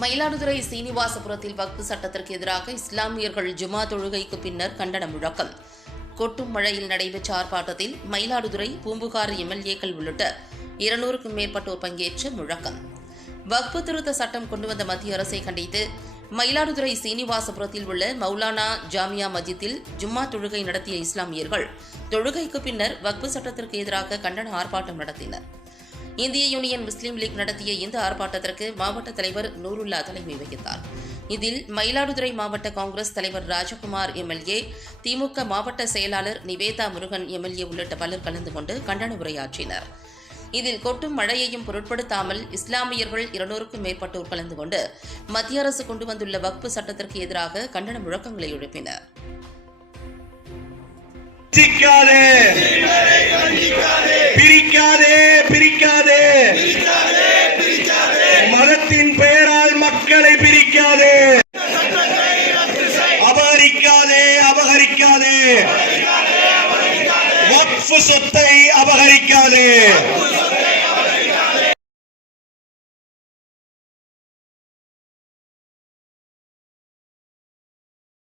மயிலாடுதுறை சீனிவாசபுரத்தில் வக்ஃப் சட்டத்திற்கு எதிராக இஸ்லாமியர்கள் ஜுமா தொழுகைக்கு பின்னர் கண்டன முழக்கம். கொட்டும் மழையில் நடைபெற்ற ஆர்ப்பாட்டத்தில் மயிலாடுதுறை, பூம்புகார் எம்எல்ஏக்கள் உள்ளிட்ட 200க்கும் மேற்பட்டோர் பங்கேற்ற முழக்கம். வக்ஃப் திருத்த சட்டம் கொண்டுவந்த மத்திய அரசை கண்டித்து மயிலாடுதுறை சீனிவாசபுரத்தில் உள்ள மௌலானா ஜாமியா மஸ்ஜித்தில் ஜும்மா தொழுகை நடத்திய இஸ்லாமியர்கள் தொழுகைக்கு பின்னர் வக்ஃப் சட்டத்திற்கு எதிராக கண்டன ஆர்ப்பாட்டம் நடத்தினர். இந்திய யூனியன் முஸ்லீம் லீக் நடத்திய இந்த ஆர்ப்பாட்டத்திற்கு மாவட்ட தலைவர் நூருல்லா தலைமை வகித்தார். இதில் மயிலாடுதுறை மாவட்ட காங்கிரஸ் தலைவர் ராஜகுமார் எம்எல்ஏ, திமுக மாவட்ட செயலாளர் நிவேதா முருகன் எம்எல்ஏ உள்ளிட்ட பலர் கலந்து கொண்டு கண்டன உரையாற்றினர். இதில் கொட்டும் மழையையும் பொருட்படுத்தாமல் இஸ்லாமியர்கள் 200க்கும் மேற்பட்டோர் கலந்து கொண்டு மத்திய அரசு கொண்டு வந்துள்ள வக்ஃப் சட்டத்திற்கு எதிராக கண்டன முழக்கங்களை எழுப்பினர். மதத்தின் பெயரால் மக்களை பிரிக்காதே, அபகரிக்காதே, வக்ஃப் சொத்தை அபகரிக்காதே.